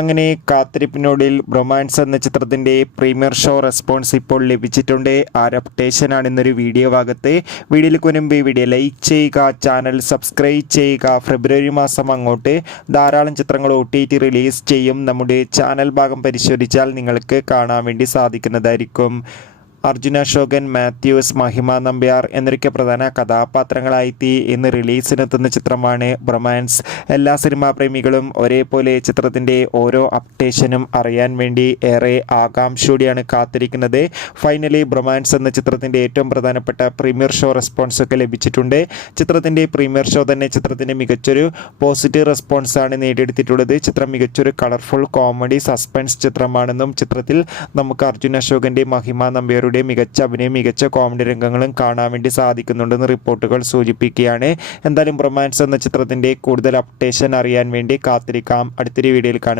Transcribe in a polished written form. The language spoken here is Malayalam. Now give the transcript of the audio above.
അങ്ങനെ കാത്തിരിപ്പിനൊടുവിൽ റൊമാൻസ് എന്ന ചിത്രത്തിൻ്റെ പ്രീമിയർ ഷോ റെസ്പോൺസ് ഇപ്പോൾ ലഭിച്ചിട്ടുണ്ട്. അപ്ഡേഷനാണ് ഇന്നൊരു വീഡിയോ ഭാഗത്ത്. വീഡിയോയിൽ മുൻപ് വീഡിയോ ലൈക്ക് ചെയ്യുക, ചാനൽ സബ്സ്ക്രൈബ് ചെയ്യുക. ഫെബ്രുവരി മാസം അങ്ങോട്ട് ധാരാളം ചിത്രങ്ങൾ OTT റിലീസ് ചെയ്യും. നമ്മുടെ ചാനൽ ഭാഗം പരിശോധിച്ചാൽ നിങ്ങൾക്ക് കാണാൻ വേണ്ടി സാധിക്കുന്നതായിരിക്കും. അർജുന അശോകൻ, മാത്യൂസ്, മഹിമ നമ്പ്യാർ എന്നൊക്കെ പ്രധാന കഥാപാത്രങ്ങളായി ഇന്ന് റിലീസിനെത്തുന്ന ചിത്രമാണ് റൊമാൻസ്. എല്ലാ സിനിമാ പ്രേമികളും ഒരേപോലെ ചിത്രത്തിൻ്റെ ഓരോ അപ്ഡേഷനും അറിയാൻ വേണ്ടി ഏറെ ആകാംക്ഷയോടെയാണ് കാത്തിരിക്കുന്നത്. ഫൈനലി റൊമാൻസ് എന്ന ചിത്രത്തിൻ്റെ ഏറ്റവും പ്രധാനപ്പെട്ട പ്രീമിയർ ഷോ റെസ്പോൺസ് ഒക്കെ ലഭിച്ചിട്ടുണ്ട്. ചിത്രത്തിൻ്റെ പ്രീമിയർ ഷോ തന്നെ ചിത്രത്തിൻ്റെ മികച്ചൊരു പോസിറ്റീവ് റെസ്പോൺസാണ് നേടിയെടുത്തിട്ടുള്ളത്. ചിത്രം മികച്ചൊരു കളർഫുൾ കോമഡി സസ്പെൻസ് ചിത്രമാണെന്നും ചിത്രത്തിൽ നമുക്ക് അർജുന അശോകൻ്റെ, മഹിമ നമ്പ്യാരുടെ മികച്ച അഭിനയം, മികച്ച കോമഡി രംഗങ്ങളും കാണാൻ വേണ്ടി സാധിക്കുന്നുണ്ടെന്ന് റിപ്പോർട്ടുകൾ സൂചിപ്പിക്കുകയാണ്. എന്തായാലും റൊമാൻസ് എന്ന ചിത്രത്തിൻ്റെ കൂടുതൽ അപ്ഡേഷൻ അറിയാൻ വേണ്ടി കാത്തിരിക്കാം. അടുത്തൊരു വീഡിയോയിൽ കാണും.